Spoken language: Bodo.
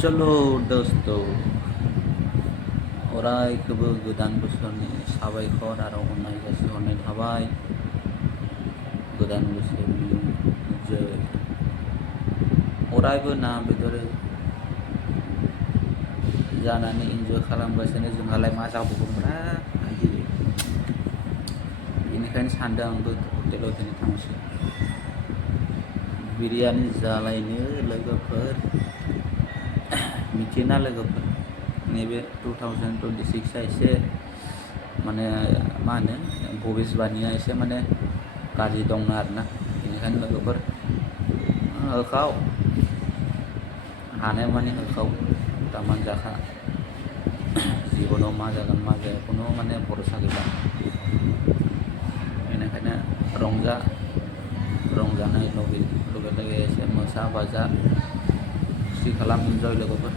चलो दोस्तों अरायखौबो गोदान बोसोरनि साबायखर आरो अननाय जासिहरनाय थाबाय गोदान बोसोरनि जै अरायबो ना बेदर जानानै इन्जय खालामगासिनो जोंहालाय मा जाबावगोनब्रा बेनिखायनो सानदों आंबो हटेलाव दिनै थांसै बिरियानि जालायनो लोगोफोर मिथियोना लोगोफोर नैबे 2026 एसे माने मा होनो भबिसबानिया एसे माने गाज्रि दं आरोना बेनिखायनो लोगोफोर होखाव हानायमानि होखाव दामान जाखा जिबनाव मा जागोन मा जाया खुनु माने भरसा गैला बेनिखायनो रंजानाय लगे लगे एसे मोसा बाजा खुसि खालाम इन्जय लोगोफोर